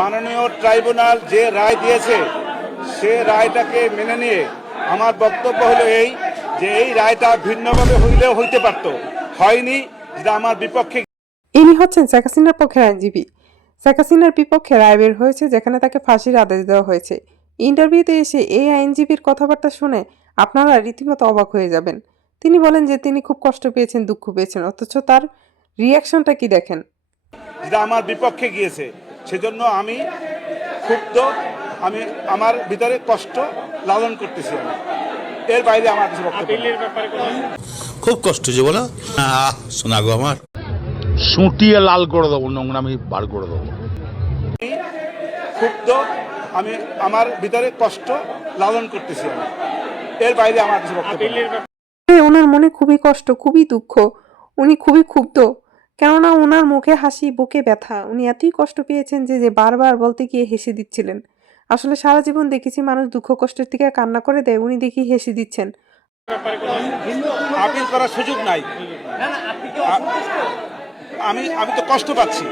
মাননীয় ট্রাইব্যুনাল যে রায় দিয়েছে সে রায়টাকে মেনে নিয়ে আমার বক্তব্য হলো এই যে এই রায়টা ভিন্নভাবে হইলেও হইতে পারত। হয়নি যেটা আমার বিপক্ষে ইনি হচ্ছেন শেখ হাসিনার পক্ষের আইনজীবী। শেখ হাসিনার বিপক্ষে রায় বের হয়েছে যেখানে তাকে ফাঁসির আদেশ দেওয়া হয়েছে। ইন্টারভিউতে এসে এই আইনজীবীর কথাবার্তা শুনে আপনারা রীতিমতো অবাক হয়ে যাবেন। তিনি বলেন যে তিনি খুব কষ্ট পেয়েছেন দুঃখ পেয়েছেন অথচ তার রিয়াকশনটা কি দেখেন? যেটা আমার বিপক্ষে গিয়েছে। সেজন্য আমি ক্ষুব্ধ আমি আমার ভিতরে কষ্ট লালন করতেছি আমি। এর বাইরে আমার কিছু। খুব কষ্ট যে বলো। আহ, শোনা গো আমার। সুটিয়ে লাল করে দেবো নোংরা আমি বার করে দেবো। আমি ক্ষুব্ধ আমি আমার ভিতরে কষ্ট লালন করতেছি আমি। এর বাইরে আমার কিছু ওনার মনে খুবই কষ্ট খুবই দুঃখ। উনি খুবই ক্ষুব্ধ। কেননা ওনার মুখে হাসি বুকে ব্যথা। উনি এতই কষ্ট পেয়েছেন যে যে বারবার বলতে গিয়ে হেসে দিচ্ছিলেন। আসলে সারা জীবন দেখেছি মানুষ দুঃখ কষ্টের থেকে কান্না করে দেয় উনি দেখি হেসে দিচ্ছেন। আপিল করার সুযোগ নাই। আমি আমি তো কষ্ট পাচ্ছি।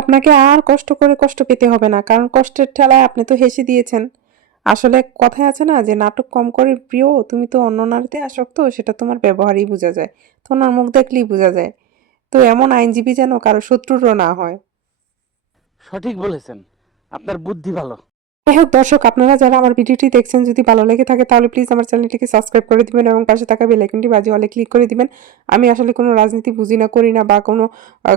আপনাকে আর কষ্ট করে কষ্ট পেতে হবে না কারণ কষ্টের ঠেলায় আপনি তো হেসে দিয়েছেন। আসলে কথায় আছে না যে নাটক কম করে প্রিয় তুমি তো অন্য নারীতে আসক্ত সেটা তোমার ব্যবহারই বোঝা যায়। তো ওনার মুখ দেখলেই বোঝা যায়। তো এমন আইনজীবী যেন কারও শত্রুরও না হয়। সঠিক বলেছেন। আপনার বুদ্ধি ভালো। যাই হোক দর্শক আপনারা যারা আমার ভিডিওটি দেখছেন যদি ভালো লেগে থাকে তাহলে প্লিজ আমার চ্যানেলটিকে সাবস্ক্রাইব করে দিবেন এবং পাশে থাকা বেল আইকনটি বাজে অলে ক্লিক করে দিবেন। আমি আসলে কোনো রাজনীতি বুঝি না করি না বা কোনো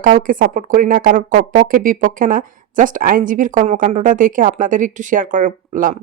কাউকে সাপোর্ট করি না কারোর পক্ষে বিপক্ষে না। জাস্ট আইনজীবীর কর্মকাণ্ডটা দেখে আপনাদের একটু শেয়ার করলাম।